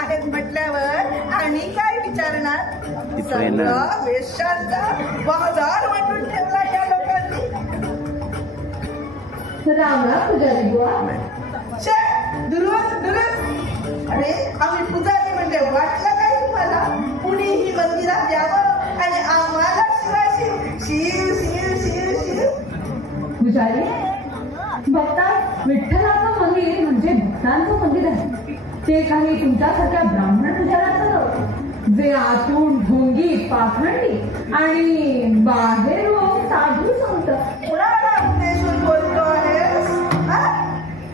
आहेत म्हटल्यावर आणि काय विचारणार? सगळा वेश्यांचा बाजार वाटून ठेवला या लोकांनी. राम राम पुजारी बुवा. अरे आम्ही पुजारी म्हणजे वाटलं काय तुम्हाला? कुणीही मंदिरात यावं आणि आम्हाला शिवाय शिव शिव शिव शिव. पुजारी भक्तात विठ्ठलाचं मंदिर म्हणजे भक्तांचं मंदिर आहे. ते काही तुमच्यासारख्या ब्राह्मण पुजाराचं जे आतून ढोंगी पाखंडी आणि बाहेर साधू संत. कुणाला उद्देशून बोलतो आहेस?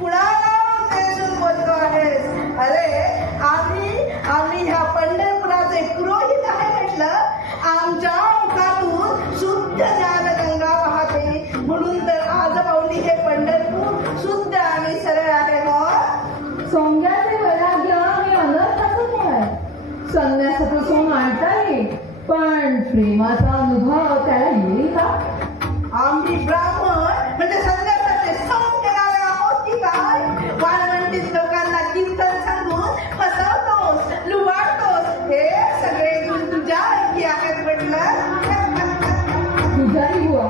कुणाला उद्देशून बोलतो आहेस? अरे आम्ही ह्या पंढरपुराचे पुरोहित आहे म्हटलं. आमच्या मुखातून शुद्ध ज्ञानगंगा वाहते म्हणून तर आज पावली हे पंढरपूर शुद्ध आणि सरळ आहे. मग सोंग्याचे वैराग्य हे अनर्थाचंच आहे. संन्यासाचं सोंग आणता येईल पण प्रेमाचा अनुभव त्याला येईल का? आम्ही ब्राह्मण म्हणजे संन्यासाचे सोंग घेणारे आहोत की काय? वाळवंटीत लोकांना कीर्तन सांगून फसवतोस, लुबाडतोस. हे सगळे गुण तुझ्या ऐकी आहेत म्हटलं. पुजारी बुवा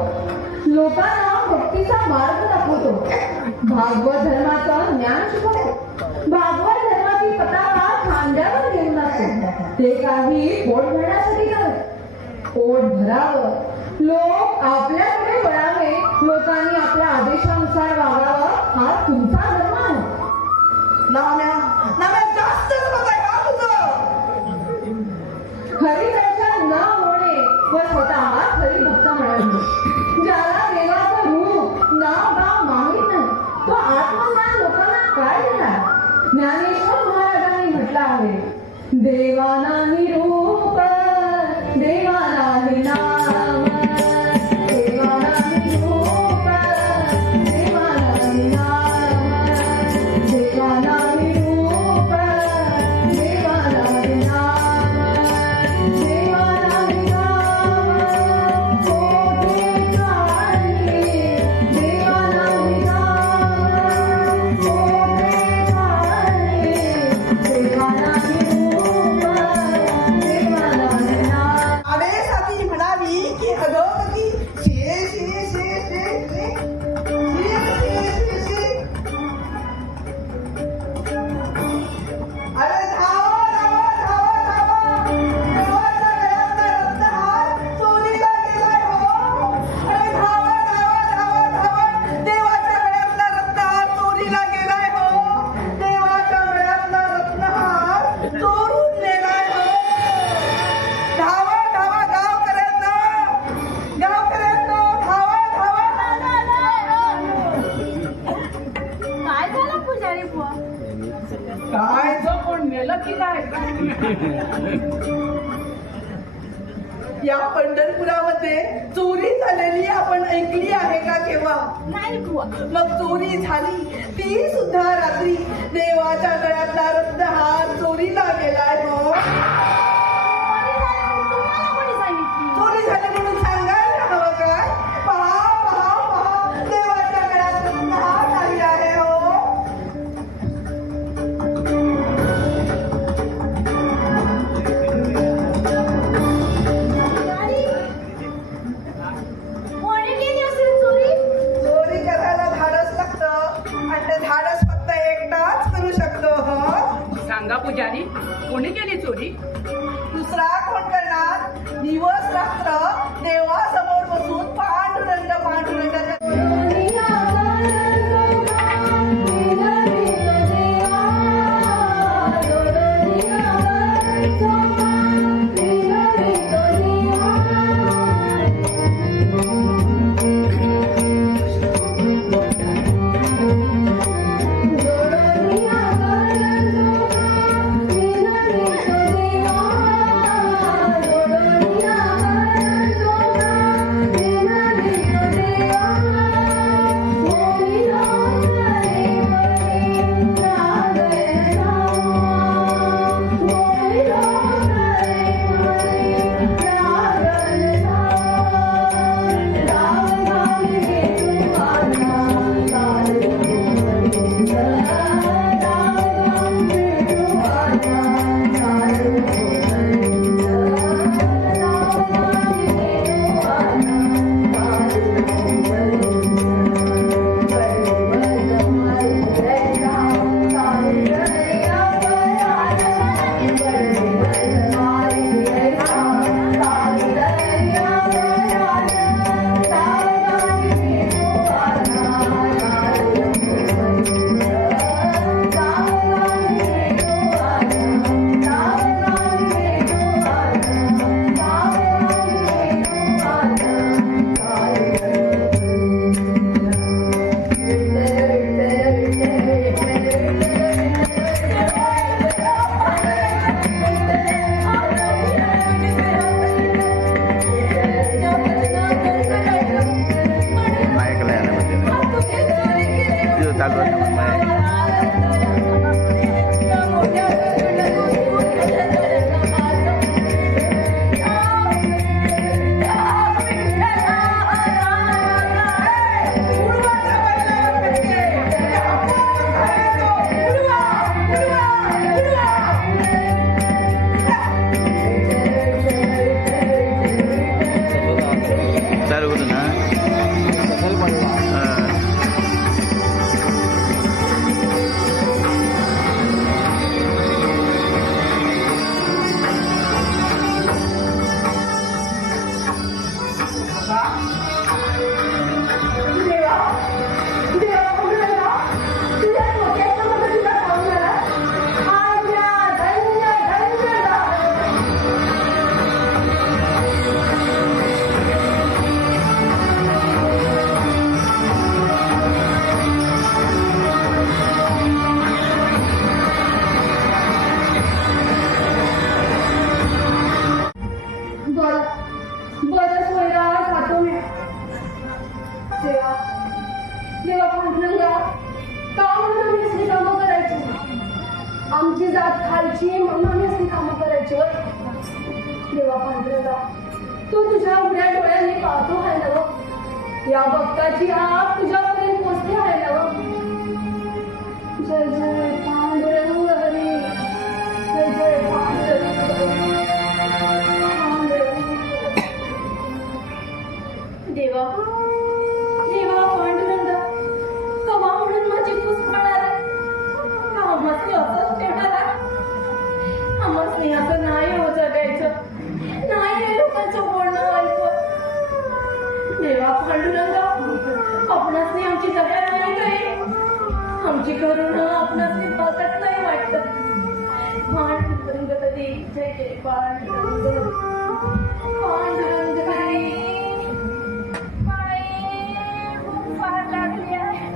लोकांना भक्तीचा मार्ग दाखवतो. भागवत धर्माचं ज्ञान शिकवतो. भागवत धर्माची पताका खांद्यावर घेऊन असतो. ते काही पोट भरण्यासाठी नाही. पोट भरावं, लोक आपल्याकडे वळावे, लोकांनी आपल्या आदेशानुसार वागावं हा तुमचा धर्म आहे. नाम्या जास्तच होत आहे का तुझं? हरिदर्शन न होणे व स्वतः हरी भक्त मिळवणे. ज्याला देवाचं रूप नाव गाव माहीत नाही तो आत्मज्ञान लोकांना काय देणार? ज्ञानेश्वर महाराजांनी म्हटलं आहे, देवाना निरूप देवाना नाम, देवाना निरूप देवाना नाम, देवाना निरूप देवाना नाम, देवाना नाम कोटे काळी, देवाना नाम कोटे काळी, देवाना निरूप देवाना नाम. अरे साधी म्हणावी की अगोदरी शे शे शे शे शे शे शे शे शे. अरे धावा धावा धावा धावा. देवाच्या गळ्यातला रत्नहार चोरीला गेलाय हो. अरे धावा धावा धावा धावा. देवाच्या गळ्यातला रत्नहार चोरीला गेलाय हो. देवाच्या गळ्यातला रत्नहार चोरून नेलाय हो. धावा धावा गावकऱ्यांनो धावा धावा. काय झालं पुजारी बुवा? काय जो कोण नेलं की काय? या पंढरपुरामध्ये चोरी झालेली आपण ऐकली आहे का केव्हा? नाही बुवा. मग चोरी झाली ती सुद्धा रात्री. देवाच्या गळ्यातला रत्नहार चोरीला गेलाय हो. तुम्हाला कोणी सांगितली? चोरी झाली म्हणून सांगायला हवं काय? पहा पहा पहा देवाच्या गळ्यात रत्नहार नाही आहे हो. पुजारी, कोणी केली असेल चोरी? चोरी करायला धाडस लागतं आणि ते धाडस फक्त एकटाच करू शकतो हो. सांगा पुजारी कोणी केली चोरी? दुसरा कोण करणार? दिवस रात्र देवासमोर बसून पांडुरंग आमची जात खालची म्हणून आम्ही असली कामं करायची वर. देवा पांढऱ्याला तू तुझ्या उघड्या डोळ्यांनी पाहतो आहे ना व. या भक्ताची हाक तुझ्यापर्यंत पोचते आहे ना व. जय जय पांडुरंग हरी, जय जय पांडुरंग हरी. देवा देवा पांडुरंग कवा म्हणून माझी पूस पडणार आहे. आम्हासनी असंच ठेवणार आहे. आम्हासनी असं नाही हो जगायचं, नाही हे लोकांचं बोलणं व्हायचं. देवा पांडुरंग आपणासनी आमची दया नाही काही, आमची करुणा आपणासनी बघत नाही वाटत. पांडुरंग हरी, जय जय पांडुरंग हरी, पांडुरंग हरी. भूक फार लागली आहे,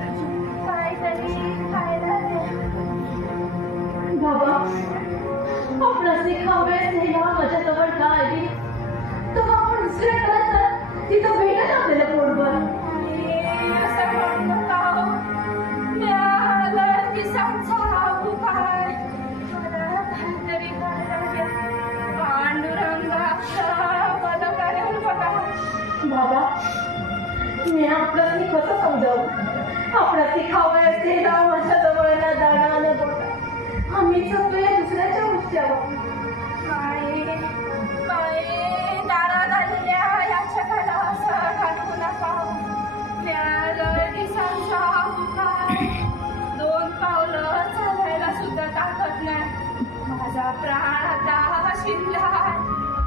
काहीतरी खायला दे. बाबा आपणासनी खाव्यास नेला माझ्या जवळ का आली तर आपण दुसऱ्या करत तिथं भेटत आपल्याला पोटभर. असं म्हणू नका हो. मिळाला दिसांचा भूक आहे. मला काहीतरी खायला दे. पांडुरंगाचा पदकावर बघा. बाबा मी आपल्यासनी कसं समजावं. आपणासनी खाव्यास नेला माझ्या जवळला दाणा न बोटा. आम्ही जगतोय दुसऱ्याच्या उष्ट्यावर. दारात आलेल्या या जगाला असं घालवू नका. मिळालं दिसांचा भूक. 2 पावलं चालायला सुद्धा ताकद नाही. माझा प्राण आता शिरलाय.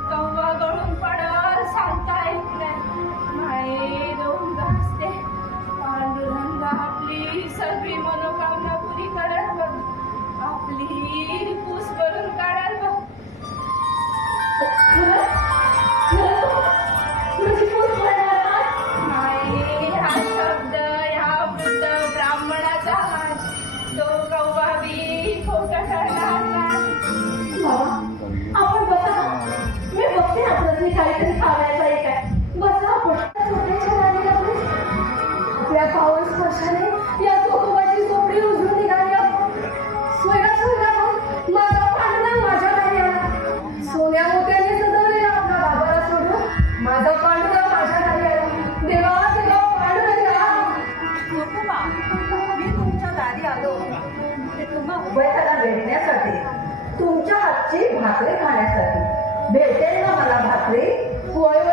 कव्वा गळून पडल सांगता येत नाही. माये 2 घासते. पांडुरंग आपली सगळी मनोकामना पुरी करायला बघ. आपली पूस भरून काढायला बघ. खरं माझी पोट भरणार आहे. माये हा शब्द या वृद्ध ब्राह्मणाचा आहे. तो कव्वाबी खोटा ठरणार नाही. बाबा आपण बसा. मी बघते आपल्यासनी काहीतरी खाव्याचं आहे काय. बसा आपण झोपेच्या दारीला बस. आपल्या पावन स्पर्शाने या चोखोबाची झोपडी उजळून निघाली आपण. स्वर्गात स्वर्गात माझा पांडुरंग माझ्या घरी आला. सोन्या मोत्याने सजवलेला आपला बाबाला सोडून माझा पांडुरंग माझ्या घरी आला. देवा देवा पांडुरंगा. चोखोबा, मी तुमच्या दारी आलो ते तुम्हा उभयताला भेटण्यासाठी, तुमच्या हातची भाकरी खाण्यासाठी. भेटेल ना मला भाकरी? होय